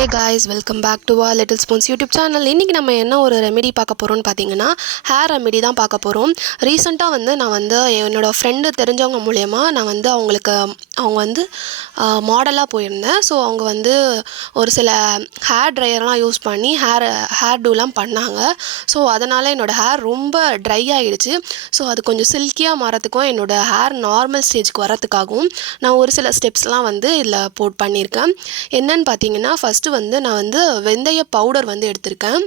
Hey guys, welcome back to our Little Spoons YouTube channel. இன்னைக்கு நம்ம என்ன ஒரு ரெமெடி பார்க்க போறோம்னு பாத்தீங்கன்னா ஹேர் ரெமெடி தான் பார்க்க போறோம். ரீசன்ட்டா நான் என்னோட ஃப்ரெண்ட் தெரிஞ்சவங்க மூலமா நான் அவங்க மாடலா போயிருந்தேன். ஸோ அவங்க ஒரு சில ஹேர் ட்ரையர்லாம் யூஸ் பண்ணி ஹேர் டூலாம் பண்ணாங்க. ஸோ அதனால என்னோட ஹேர் ரொம்ப ட்ரை ஆயிடுச்சு. ஸோ அது கொஞ்சம் சில்கியா மாறதுக்கும் என்னோட ஹேர் நார்மல் ஸ்டேஜ்க்கு வரதுக்காகவும் நான் ஒரு சில ஸ்டெப்ஸ்லாம் இதில் பண்ணியிருக்கேன். என்னன்னு பார்த்தீங்கன்னா ஃபஸ்ட்டு நான் வெந்தய பவுடர் எடுத்திருக்கேன்.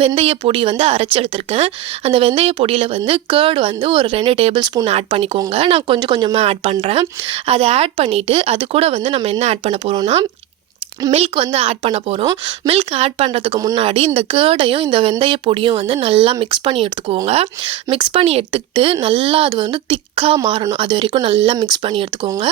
வெந்தய பொடி அரைச்சி எடுத்திருக்கேன். அந்த வெந்தய பொடியில் கேர்டு ஒரு 2 டேபிள் ஸ்பூன் ஆட் பண்ணிக்கோங்க. நான் கொஞ்சம் கொஞ்சமாக ஆட் பண்ணுறேன். அதை ஆட் பண்ணிவிட்டு அது கூட நம்ம என்ன ஆட் பண்ண போகிறோன்னா மில்க் ஆட் பண்ண போகிறோம். மில்க் ஆட் பண்ணுறதுக்கு முன்னாடி இந்த கேர்டையும் இந்த வெந்தய பொடியும் நல்லா மிக்ஸ் பண்ணி எடுத்துக்கோங்க. மிக்ஸ் பண்ணி எடுத்துக்கிட்டு நல்லா அது திக்காக மாறணும். அது வரைக்கும் நல்லா மிக்ஸ் பண்ணி எடுத்துக்கோங்க.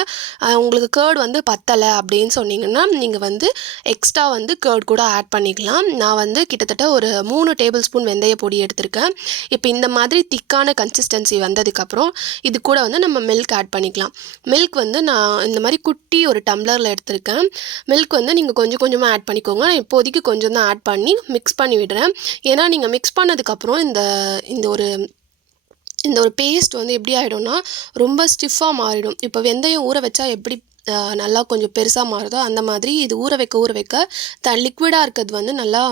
உங்களுக்கு கேர்டு பத்தலை அப்படின்னு சொன்னீங்கன்னா நீங்கள் எக்ஸ்ட்ரா கேர்டு கூட ஆட் பண்ணிக்கலாம். நான் கிட்டத்தட்ட ஒரு 3 டேபிள் ஸ்பூன் வெந்தய பொடி எடுத்திருக்கேன். இப்போ இந்த மாதிரி திக்கான கன்சிஸ்டன்சி வந்ததுக்கப்புறம் இது கூட நம்ம மில்க் ஆட் பண்ணிக்கலாம். மில்க் நான் இந்த மாதிரி குட்டி ஒரு டம்ளரில் எடுத்திருக்கேன். மில்க் நீங்கள் கொஞ்சம் கொஞ்சமாக ஆட் பண்ணிக்கோங்க. நான் இப்போதைக்கு கொஞ்சம் தான் ஆட் பண்ணி மிக்ஸ் பண்ணி விடுறேன். ஏன்னா நீங்கள் மிக்ஸ் பண்ணதுக்கப்புறம் இந்த ஒரு பேஸ்ட் எப்படி ஆகிடும்னா ரொம்ப ஸ்டிஃபாக மாறிடும். இப்போ வெந்தயம் ஊற வச்சா எப்படி நல்லா கொஞ்சம் பெருசாக மாறுதோ அந்த மாதிரி இது ஊற வைக்க லிக்விடாக இருக்கிறது நல்லா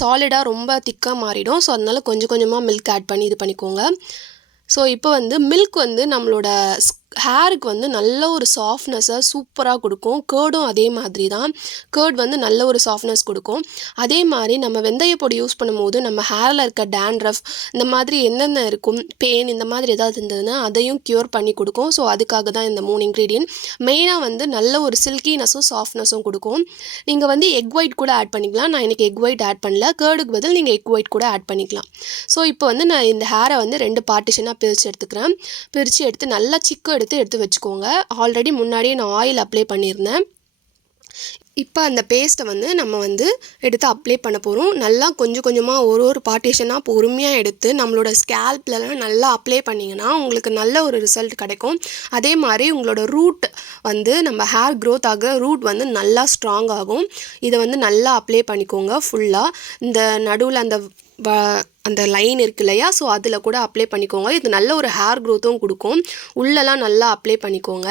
சாலிடாக ரொம்ப திக்காக மாறிடும். ஸோ அதனால் கொஞ்சம் கொஞ்சமாக மில்க் ஆட் பண்ணி இது பண்ணிக்கோங்க. ஸோ இப்போ மில்க் நம்மளோட ஹேருக்கு நல்ல ஒரு சாஃப்ட்னஸை சூப்பராக கொடுக்கும். கேர்டும் அதே மாதிரி தான். கேர்ட் நல்ல ஒரு சாஃப்ட்னஸ் கொடுக்கும். அதே மாதிரி நம்ம வெந்தய பொடி யூஸ் பண்ணும்போது நம்ம ஹேரில் இருக்க டேண்ட்ரஃப் இந்த மாதிரி என்னென்ன இருக்கும், பெயின் இந்த மாதிரி ஏதாவது இருந்ததுன்னா அதையும் க்யூர் பண்ணி கொடுக்கும். ஸோ அதுக்காக தான் இந்த 3 இன்க்ரீடியன்ட் மெயினாக நல்ல ஒரு சில்கினஸும் சாஃப்ட்னஸும் கொடுக்கும். நீங்கள் எக் ஒயிட் கூட ஆட் பண்ணிக்கலாம். நான் எனக்கு எக் ஒயிட் ஆட் பண்ணல. கேர்டுக்கு பதில் நீங்கள் எக் ஒயிட் கூட ஆட் பண்ணிக்கலாம். ஸோ இப்போ நான் இந்த ஹேரை 2 பார்ட்டிஷனாக பிரித்து எடுத்துக்கிறேன். பிரித்து எடுத்து நல்லா சிக்கு எடுத்து வச்சுக்கோங்க. ஆல்ரெடி முன்னாடியே நான் ஆயில் அப்ளை பண்ணியிருந்தேன். இப்போ அந்த பேஸ்ட்டை நம்ம எடுத்து அப்ளை பண்ண போகிறோம். நல்லா கொஞ்சம் கொஞ்சமாக ஒரு பார்ட்டிஷனாக பொறுமையாக எடுத்து நம்மளோட ஸ்கேல்ப்லலாம் நல்லா அப்ளை பண்ணிங்கன்னா உங்களுக்கு நல்ல ஒரு ரிசல்ட் கிடைக்கும். அதே மாதிரி உங்களோட ரூட் நம்ம ஹேர் க்ரோத் ஆக ரூட் நல்லா ஸ்ட்ராங் ஆகும். இதை நல்லா அப்ளை பண்ணிக்கோங்க ஃபுல்லாக. இந்த நடுவில் அந்த லைன் இருக்கு இல்லையா, ஸோ அதில் கூட அப்ளை பண்ணிக்கோங்க. இது நல்ல ஒரு ஹேர் க்ரோத்தும் கொடுக்கும். உள்ளெல்லாம் நல்லா அப்ளை பண்ணிக்கோங்க.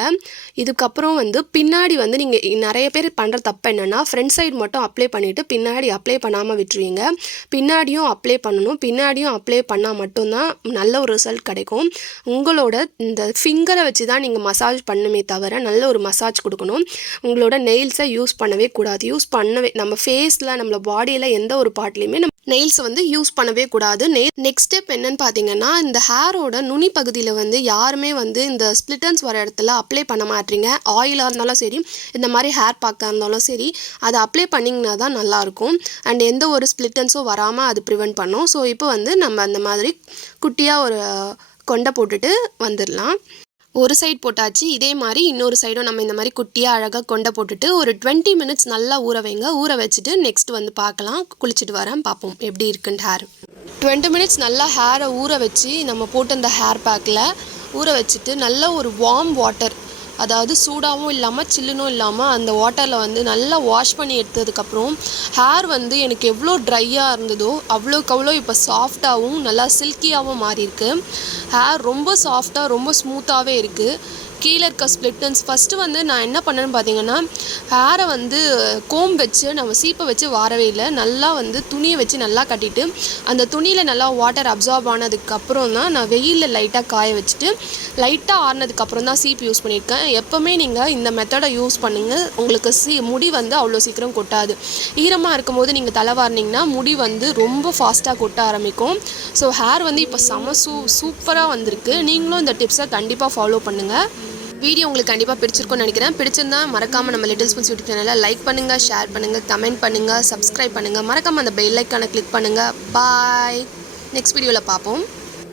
இதுக்கப்புறம் பின்னாடி நீங்கள் நிறைய பேர் பண்ணுற தப்பு என்னென்னா ஃப்ரண்ட் சைடு மட்டும் அப்ளை பண்ணிவிட்டு பின்னாடி அப்ளை பண்ணாமல் விட்டுருவீங்க. பின்னாடியும் அப்ளை பண்ணணும். பின்னாடியும் அப்ளை பண்ணால் மட்டும்தான் நல்ல ஒரு ரிசல்ட் கிடைக்கும். உங்களோட இந்த ஃபிங்கரை வச்சு தான் நீங்கள் மசாஜ் பண்ணணுமே தவிர நல்ல ஒரு மசாஜ் கொடுக்கணும். உங்களோட நெயில்ஸை யூஸ் பண்ணவே கூடாது. நம்ம ஃபேஸில் நம்மளோட பாடியில் எந்த ஒரு பார்ட்லேயுமே நம்ம நெயில்ஸை யூஸ் பண்ணவே கூடாது. நெக்ஸ்ட் ஸ்டெப் என்னன்னு பார்த்தீங்கன்னா இந்த ஹேரோட நுனி பகுதியில் யாருமே இந்த ஸ்ப்ளிட்டன்ஸ் வர இடத்துல அப்ளை பண்ண மாட்டீங்க. ஆயிலாக இருந்தாலும் சரி, இந்த மாதிரி ஹேர் பேக்காக இருந்தாலும் சரி, அதை அப்ளை பண்ணிங்கன்னா தான் நல்லாயிருக்கும். அண்ட் எந்த ஒரு ஸ்ப்ளிட்டன்ஸும் வராமல் அது ப்ரிவெண்ட் பண்ணும். ஸோ இப்போ நம்ம அந்த மாதிரி குட்டியாக ஒரு கொண்டை போட்டுட்டு வந்துடலாம். ஒரு சைடு போட்டாச்சு. இதே மாதிரி இன்னொரு சைடும் நம்ம இந்த மாதிரி குட்டியாக அழகாக கொண்டை போட்டுட்டு ஒரு 20 மினிட்ஸ் நல்லா ஊற வைங்க. ஊற வச்சுட்டு நெக்ஸ்ட் பார்க்கலாம். குளிச்சுட்டு வரேன், பார்ப்போம் எப்படி இருக்குன்ட்டு ஹேர். 20 மினிட்ஸ் நல்லா ஹேரை ஊற வச்சு நம்ம போட்டு அந்த ஹேர் பேக்கில் ஊற வச்சுட்டு நல்ல ஒரு வார்ம் வாட்டர், அதாவது சூடாகவும் இல்லாமல் சில்லுனும் இல்லாமல் அந்த வாட்டரில் நல்லா வாஷ் பண்ணி எடுத்ததுக்கப்புறம் ஹேர் எனக்கு எவ்வளோ ட்ரையாக இருந்ததோ அவ்வளோக்கு அவ்வளோ இப்போ சாஃப்டாகவும் நல்லா சில்கியாகவும் மாறியிருக்கு. ஹேர் ரொம்ப சாஃப்டாக ரொம்ப ஸ்மூத்தாகவே இருக்குது. கீழே இருக்க ஸ்ப்ளிட்டன்ஸ் ஃபஸ்ட்டு நான் என்ன பண்ணேன்னு பார்த்தீங்கன்னா ஹேரை கோம் வச்சு நம்ம சீப்பை வச்சு வாரவே இல்லை. நல்லா துணியை வச்சு நல்லா கட்டிட்டு அந்த துணியில் நல்லா வாட்டர் அப்சார்ப் ஆனதுக்கப்புறம் தான் நான் வெயிலில் லைட்டாக காய வச்சுட்டு லைட்டாக ஆறினதுக்கப்புறம் தான் சீப் யூஸ் பண்ணியிருக்கேன். எப்போவுமே நீங்கள் இந்த மெத்தடை யூஸ் பண்ணுங்கள். உங்களுக்கு முடி அவ்வளோ சீக்கிரம் கொட்டாது. ஈரமாக இருக்கும் போது நீங்கள் தலை வாரினீங்கன்னா முடி ரொம்ப ஃபாஸ்ட்டாக கொட்ட ஆரம்பிக்கும். ஸோ ஹேர் இப்போ சூப்பராக வந்திருக்கு. நீங்களும் இந்த டிப்ஸை கண்டிப்பாக ஃபாலோ பண்ணுங்கள். வீடியோ உங்களுக்கு கண்டிப்பாக பிடிச்சிருக்கும்னு நினைக்கிறேன். பிடிச்சிருந்தா மறக்காமல் நம்ம லிட்டில் ஸ்பூன்ஸ் யூடியூப் சேனலை லைக் பண்ணுங்கள், ஷேர் பண்ணுங்கள், கமெண்ட் பண்ணுங்கள், சப்ஸ்கிரைப் பண்ணுங்கள். மறக்காமல் அந்த பெல் ஐக்கானை கிளிக் பண்ணுங்கள். பாய். நெக்ஸ்ட் வீடியோவில் பார்ப்போம்.